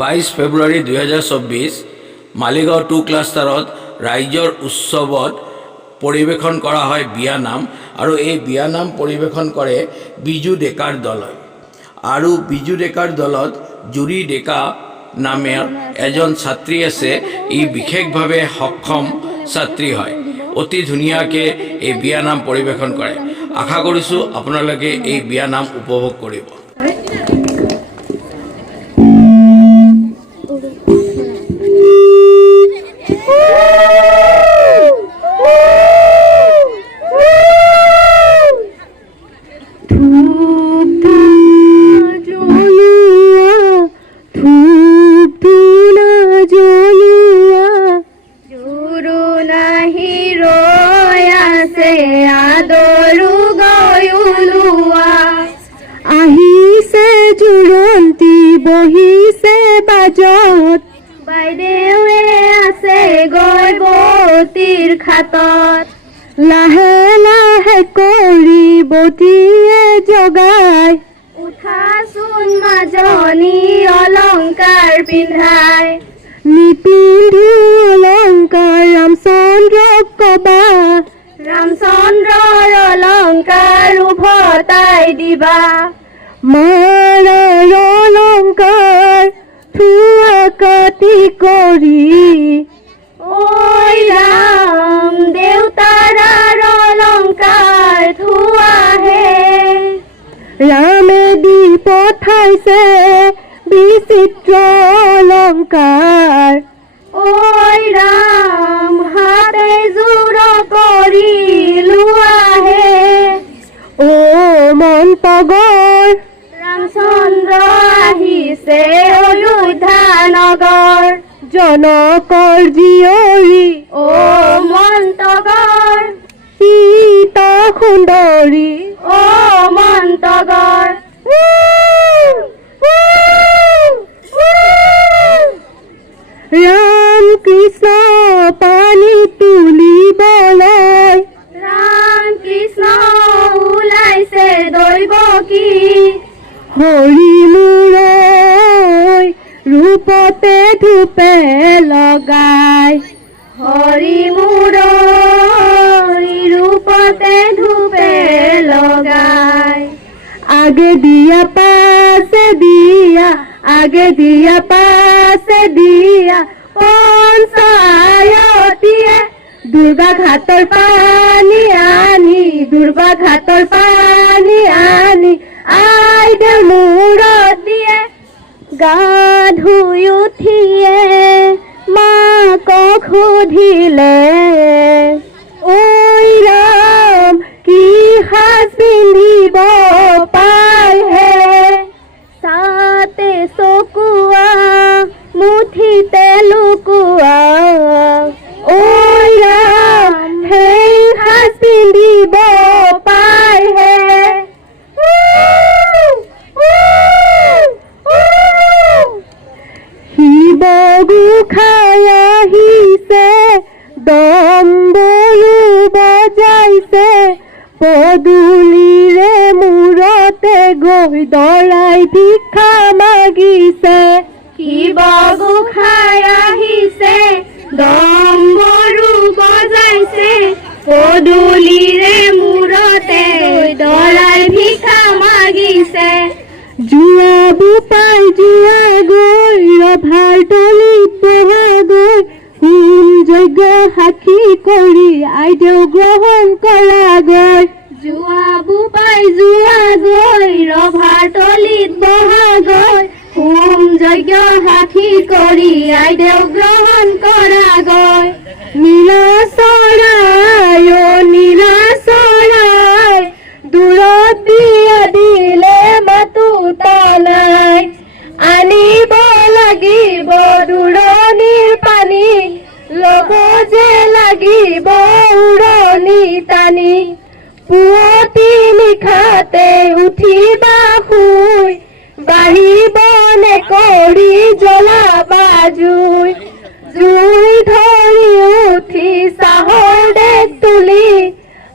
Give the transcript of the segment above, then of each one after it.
বাইছ ফেব্ৰুৱাৰী দুহেজাৰ চৌব্বিছ মালিগাঁও টু ক্লাষ্টাৰত ৰাইজৰ উৎসৱত পৰিৱেশন কৰা হয় বিয়ানাম আৰু এই বিয়ানাম পৰিৱেশন কৰে বিজু ডেকাৰ দলে আৰু বিজু ডেকাৰ দলত জুৰি ডেকা নামেৰ এজন ছাত্ৰী আছে, ই বিশেষভাৱে সক্ষম ছাত্ৰী হয়। অতি ধুনীয়াকৈ এই বিয়ানাম পৰিৱেশন কৰে। আশা কৰিছোঁ আপোনালোকে এই বিয়ানাম উপভোগ কৰিব। আছে আদৰো গয়লোৱা আহিছে জোৰন্তি বহিছে বাজত। বাইদেৱে আছে গৰ্ভৱতীৰ খাতত লাহে লাহে কৰি বটিয়ে জগাই উঠাচোন মাজনী অলংকাৰ পিন্ধাই নিপিন্ধি অলংকাৰ ৰামচন্দ্ৰক কবা। ৰামচন্দ্ৰৰ অলংকাৰ উভতাই দিবা। অলংকাৰ থোৱা কাটি কৰি ঐ ৰাম দেউতাৰাৰ অলংকাৰ থোৱাহে ৰামে দি পঠাইছে বিচিত্ৰ অলংকাৰ ঐ ৰাম হাতে জোৰ কৰি লোৱাহে অ মন্তগৰ ৰামচন্দ্ৰ আহিছে অযোধ্যা নগৰ জনকৰ জীয়ৰী অ মন্তগৰ সীতা সুন্দৰী অ মন্তগৰ লগাই। হৰি মূৰৈ ৰূপতে ধূপে লগাই। আগে দিয়া পাছে দিয়া, আগে দিয়া পাছে দিয়া পঞ্চায়তীয়ে দুৰ্গা ঘাটৰ পানী আনি দুৰ্গা ঘাটৰ পানী আনি আইদেউ মূৰত দিয়ে। গা ধুই মাকক সুধিলে ঐ ৰাম কি সাজ পিন্ধিব পাইহে চাতে চকুৱা মুঠিতে লুকুৱা ঐ ৰাম সেই সাজ পিন্ধিব পদূলিৰে মূৰতে গৈ দৰাই ভিক্ষা মাগিছে। শিৱ গোসাঁই আহিছে দম্বৰু বজাইছে পদূলিৰে মূৰতে দৰাই ভিক্ষা মাগিছে। যোৱা বোপাই যোৱা গৈ ৰভাৰ তলিত যোৱা গৈ ৰভাৰ তলিত বহা গৈ হোম যজ্ঞ সাক্ষী কৰি আইদেউ গ্ৰহণ কৰা গৈ নীলা চৰাই নীলা চৰাই দূৰত দিয়া দিলে মাতো তালাই আনিব লাগিব দূৰণিৰ পানী ল'ব যে লাগিব উৰণি টানি। পুয়তি নিশাতে উঠিবা শুই বাঢ়িব বনে কৰি জ্বলা বাজুই। জুই ধৰি উঠি চাহৰ ডেক তুলি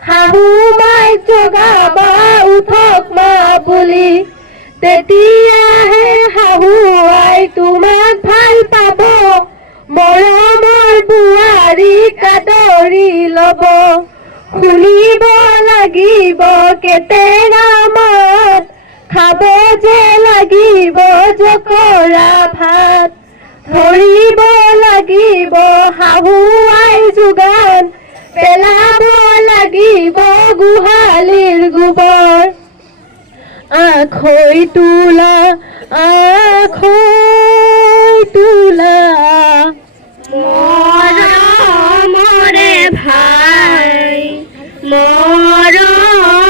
শাহু মাই জগাবা উঠক মা বুলি। তেতিয়াহে শাহু আই তোমাক ভালো পাব, মৰমৰ বোৱাৰী কাদৰি ল'ব। শুনিব লাগিব কেতেৰা মাত খাব যে লাগিব জকৰা ভাত। ধৰিব লাগিব শাহু আই যোগান, পেলাব লাগিব গোহালিৰ গোবৰ। আখৈ তোলা আখৈ তোলা। মৰমৰে ভাই মৰমৰে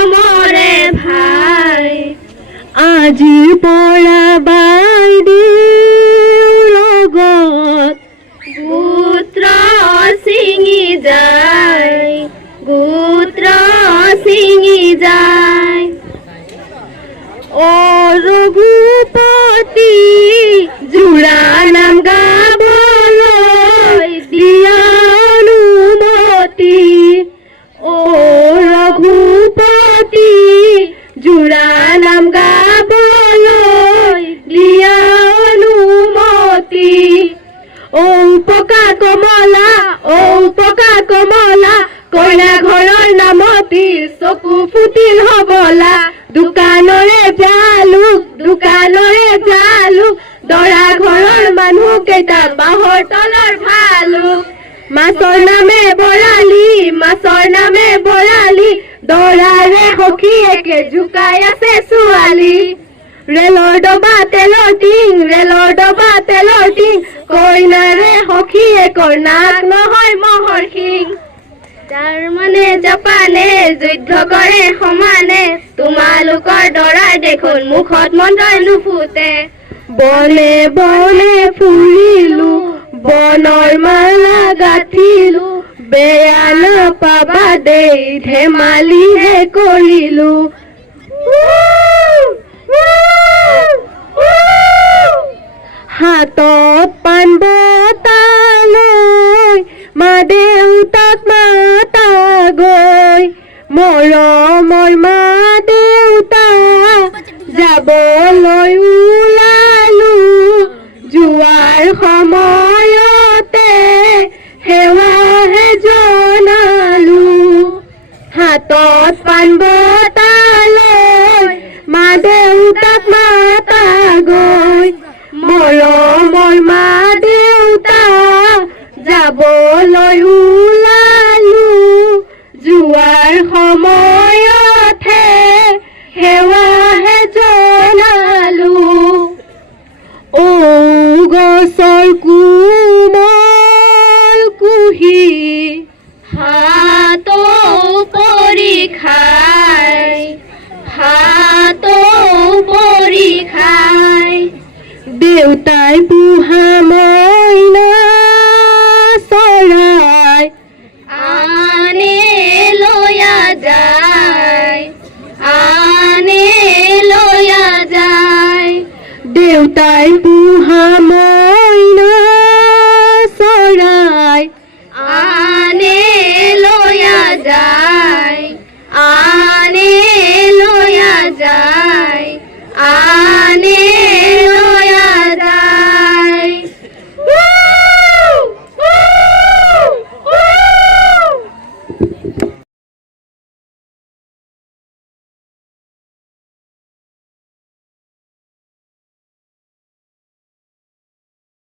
ভাই, আজি পৰা বাইদেউৰ লগত গোত্ৰ ছিঙি যায় গোত্ৰ ছিঙি যায়। অ ৰঘুপতি জোৰা নাম গাবলৈ দৰা ঘৰৰ মানুহ কেইটা, বাঁহৰ তলৰ ভালুক। মাছৰ নামে বৰালি, মাছৰ নামে বৰালি। দৰাৰে সখীয়েকে জোকাই আছে ছোৱালী। ৰেলৰ ডবা তেলৰ টিং, ৰেলৰ ডবা তেলৰ টিং। কইনাৰে সখীয়েকৰ নাক নহয় মহৰ শিং। তাৰ মানে জাপানে যুদ্ধ কৰে সমানে। তোমালোকৰ দৰাৰ দেখোন মুখত মন্ত্ৰ নুফুটে। বনে বনে ফুৰিলো বনৰ মালা গাঁঠিলো বেয়া নাপাবা দেই ধেমালিহে কৰিলো হাতত পাণ বটালৈ মা দেউতাক মাতা গৈ মৰমৰ মা দেউতা যাবলৈ সময়তে সেৱাহে জনালো হাতত পাণ বটালৈ মা দেউতাক মাতা গৈ মৰমৰ মা দেউতা যাবলৈ ওলালো যোৱাৰ সময়তহে দেউতাই পোহা মইনা চৰাই আনে লয়া যায় আনে লয়া যায়। দেউতাই